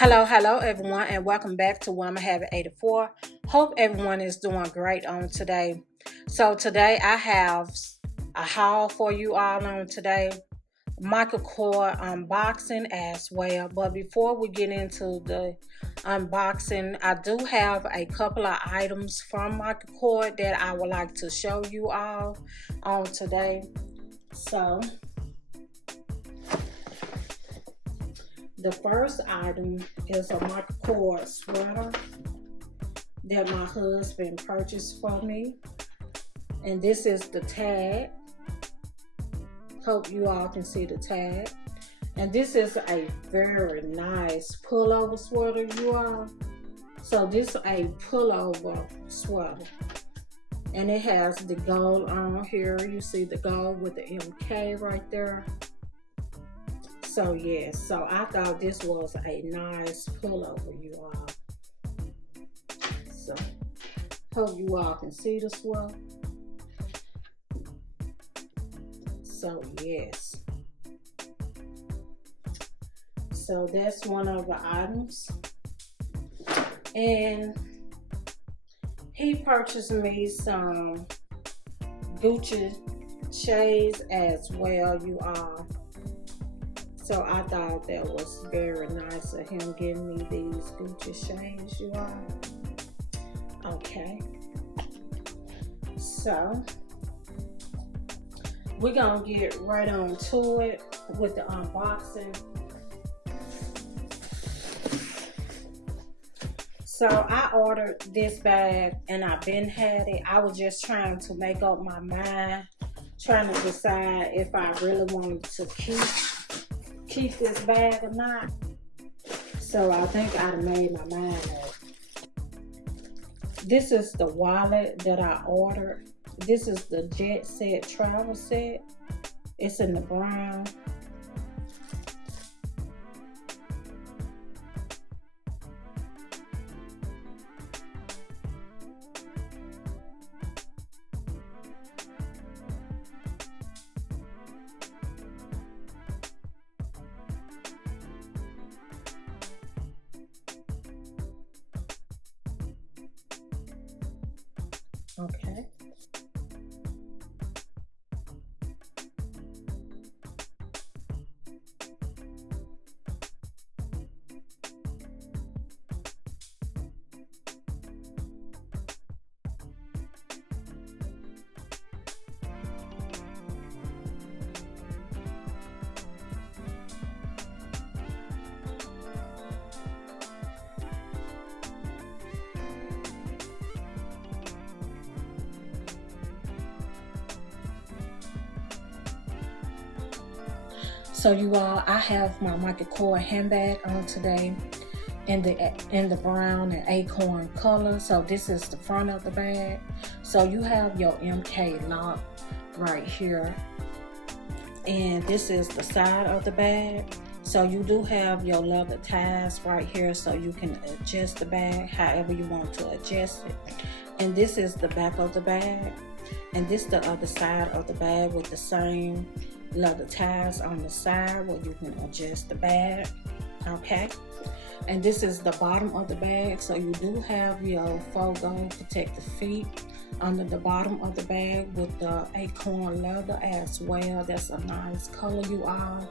Hello everyone, and welcome back to WIMB 84. Hope everyone is doing great on today. So today I have a haul for you all on today. Michael Kors unboxing as well. But before we get into the unboxing, I do have a couple of items from Michael Kors that I would like to show you all on today. So the first item is a Michael Kors sweater that my husband purchased for me. And this is the tag. Hope you all can see the tag. And this is a very nice pullover sweater, you all. So this is a pullover sweater. And it has the gold on here. You see the gold with the MK right there. So yes, so I thought this was a nice pullover, you all. So hope you all can see the swell. So yes, so that's one of the items. And he purchased me some Gucci shades as well, you all. So I thought that was very nice of him giving me these Gucci shades, you all. Okay. So we're gonna get right on to it with the unboxing. So I ordered this bag and I've been had it. I was just trying to make up my mind, trying to decide if I really wanted to keep this bag or not. So I think I made my mind up. This is the wallet that I ordered. This is the Jet Set travel set. It's in the brown. Okay. So you all, I have my Michael Kors handbag on today in the brown and acorn color. So this is the front of the bag. So you have your MK lock right here, and this is the side of the bag. So you do have your leather ties right here, so you can adjust the bag however you want to adjust it. And this is the back of the bag, and this the other side of the bag with the same leather ties on the side where you can adjust the bag. Okay, and this is the bottom of the bag. So you do have your faux gold protective feet under the bottom of the bag with the acorn leather as well. That's a nice color, you all.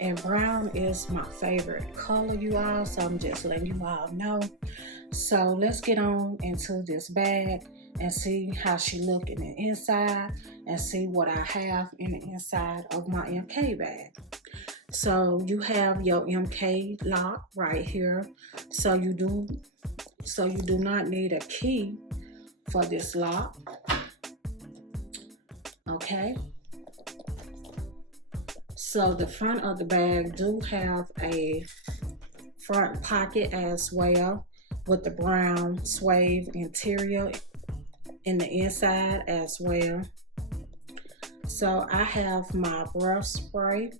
And brown is my favorite color, you all. So I'm just letting you all know. So let's get on into this bag and see how she look in the inside and see what I have in the inside of my MK bag. So you have your MK lock right here. So you do not need a key for this lock. Okay. So the front of the bag do have a front pocket as well with the brown suede interior in the inside as well. So I have my brush spray.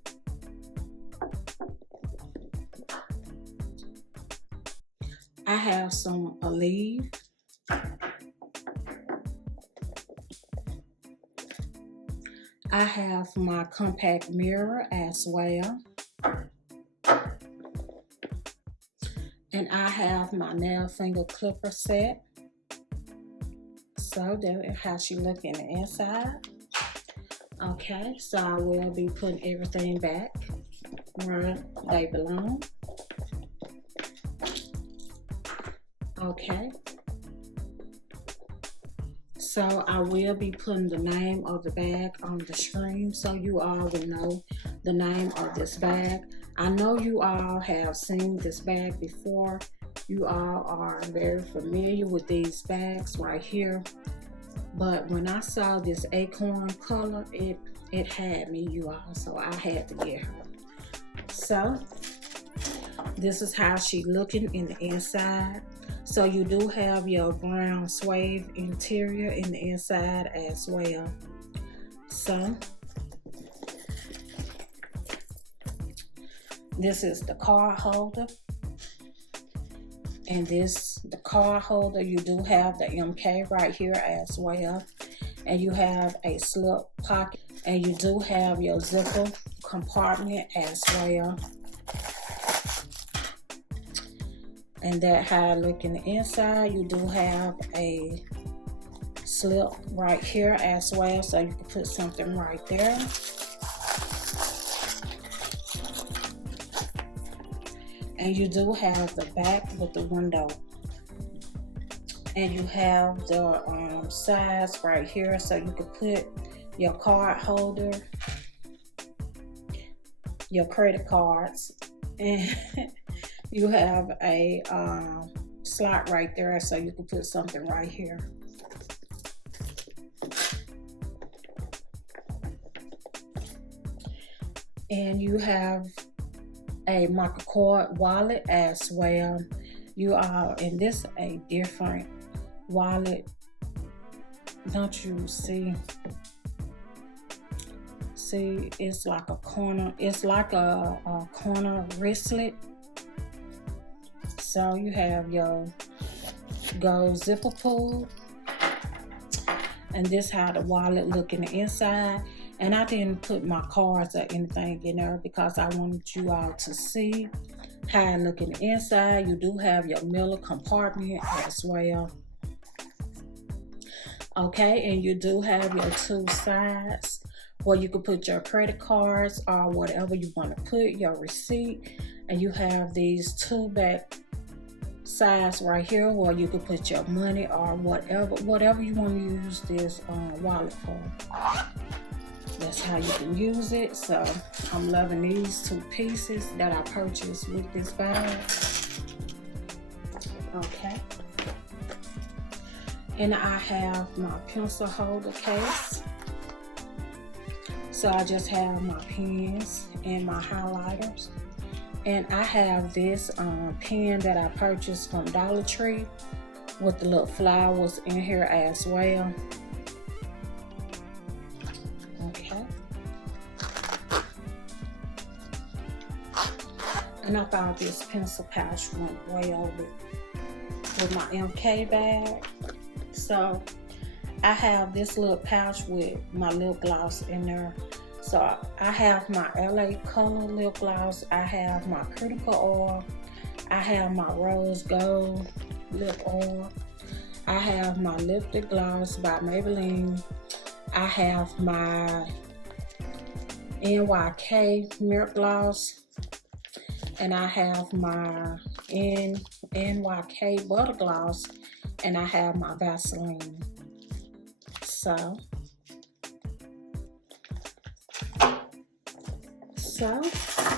I have some Olive. I have my compact mirror as well. And I have my nail finger clipper set. So that's how she look in the inside. Okay, so I will be putting everything back where they belong. Okay. So I will be putting the name of the bag on the screen so you all will know the name of this bag. I know you all have seen this bag before. You all are very familiar with these bags right here. But when I saw this acorn color, it had me, you all, so I had to get her. So this is how she looking in the inside. So you do have your brown suede interior in the inside as well. So this is the card holder. And the card holder, you do have the MK right here as well. And you have a slip pocket. And you do have your zipper compartment as well. And that how I look in the inside. You do have a slip right here as well, so you can put something right there. And you do have the back with the window. And you have the sides right here, so you can put your card holder, your credit cards, and you have a slot right there, so you can put something right here. And you have a Michael Kors wallet as well. You are in this a different wallet. Don't you see? See, it's like a corner. It's like a corner wristlet. So you have your gold zipper pull, and this how the wallet look in the inside. And I didn't put my cards or anything in there because I wanted you all to see how it look in the inside. You do have your middle compartment as well. Okay, and you do have your two sides where you can put your credit cards or whatever you want to put, your receipt. And you have these two back sides right here where you can put your money or whatever you want to use this wallet for. That's how you can use it. So I'm loving these two pieces that I purchased with this bag. Okay. And I have my pencil holder case. So I just have my pens and my highlighters. And I have this pen that I purchased from Dollar Tree with the little flowers in here as well. Okay. And I thought this pencil pouch went way over with my MK bag. So I have this little pouch with my lip gloss in there. So I have my LA color lip gloss. I have my critical oil. I have my rose gold lip oil. I have my lipstick gloss by Maybelline. I have my NYK mirror gloss. And I have my NYK butter gloss. And I have my Vaseline. So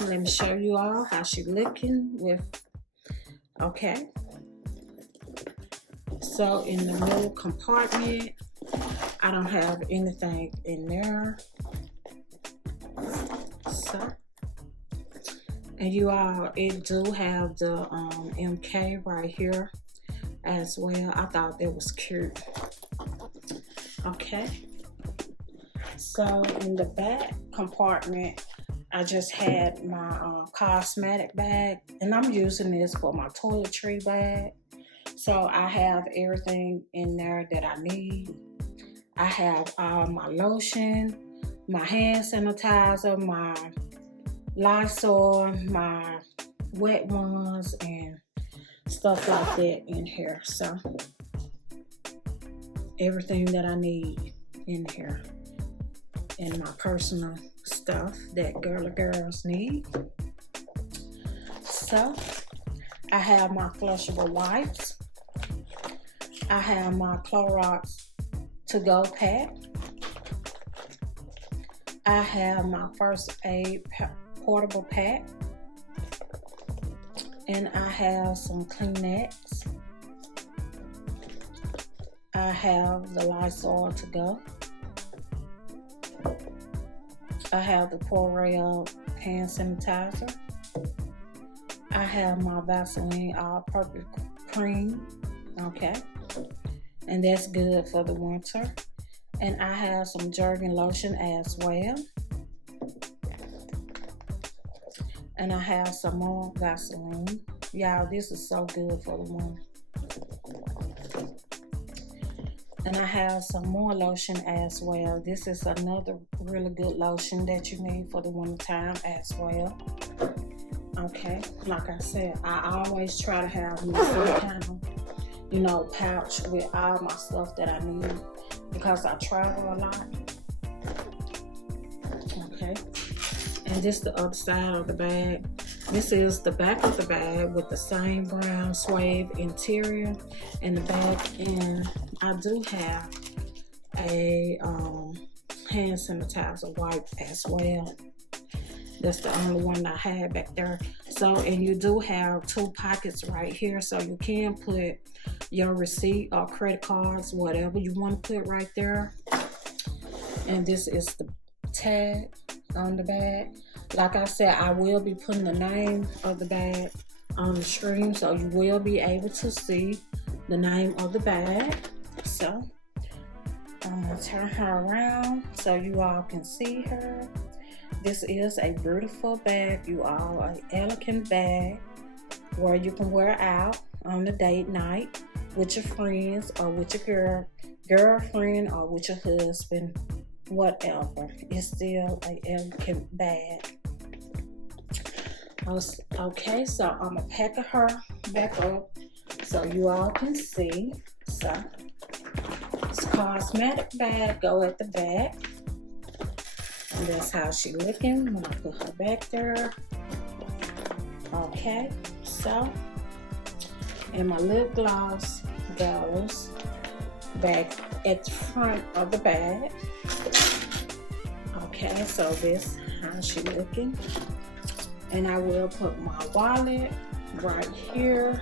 let me show you all how she looking with, okay. So in the middle compartment, I don't have anything in there. So, and you all, it do have the MK right here as well. I thought that was cute. Okay. So in the back compartment, I just had my cosmetic bag, and I'm using this for my toiletry bag. So I have everything in there that I need. I have all my lotion, my hand sanitizer, my Lysol, my wet ones, and stuff like that in here. So everything that I need in here, and my personal stuff that girly girls need. So I have my flushable wipes. I have my Clorox to-go pack. I have my first aid portable pack. And I have some Kleenex. I have the Lysol to go. I have the L'Oreal hand sanitizer. I have my Vaseline all-purpose cream, okay, and that's good for the winter. And I have some Jergen lotion as well. And I have some more Vaseline. Y'all, this is so good for the winter. And I have some more lotion as well. This is another really good lotion that you need for the winter time as well. Okay, like I said, I always try to have me some kind of, you know, pouch with all my stuff that I need because I travel a lot. Okay, and this is the other side of the bag. This is the back of the bag with the same brown suede interior and the back, and I do have a hand sanitizer wipe as well. That's the only one I had back there. So, and you do have 2 pockets right here, so you can put your receipt or credit cards, whatever you want to put right there. And this is the tag on the bag. Like I said, I will be putting the name of the bag on the screen, so you will be able to see the name of the bag. So I'm gonna turn her around so you all can see her. This is a beautiful bag, you all, an elegant bag where you can wear out on a date night with your friends or with your girlfriend or with your husband, whatever. It's still an elegant bag. Okay, so I'm gonna pack her back up so you all can see. So this Cosmetic Bag go at the back. And that's how she looking when I put her back there. Okay, so, and my lip gloss goes back at the front of the bag. Okay, so this how she looking. And I will put my wallet right here.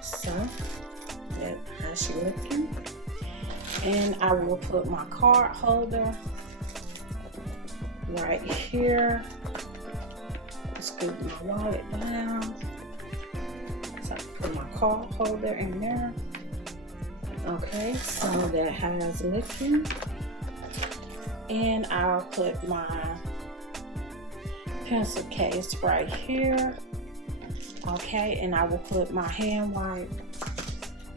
So that's how she looking. And I will put my card holder right here. Scoop my wallet down. So I put my card holder in there. Okay, so that has looking. And I'll put my pencil case right here. Okay, and I will put my hand wipe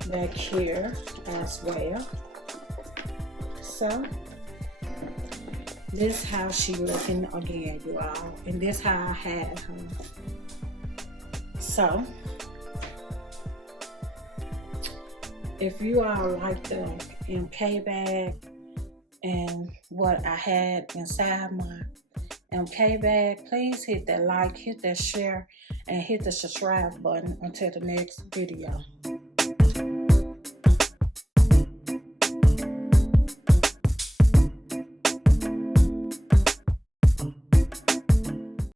back here as well. So this how she looking again, you all, and this how I had her. So if you all like the MK bag and what I had inside my MK bag, please hit that like, hit that share, and hit the subscribe button until the next video.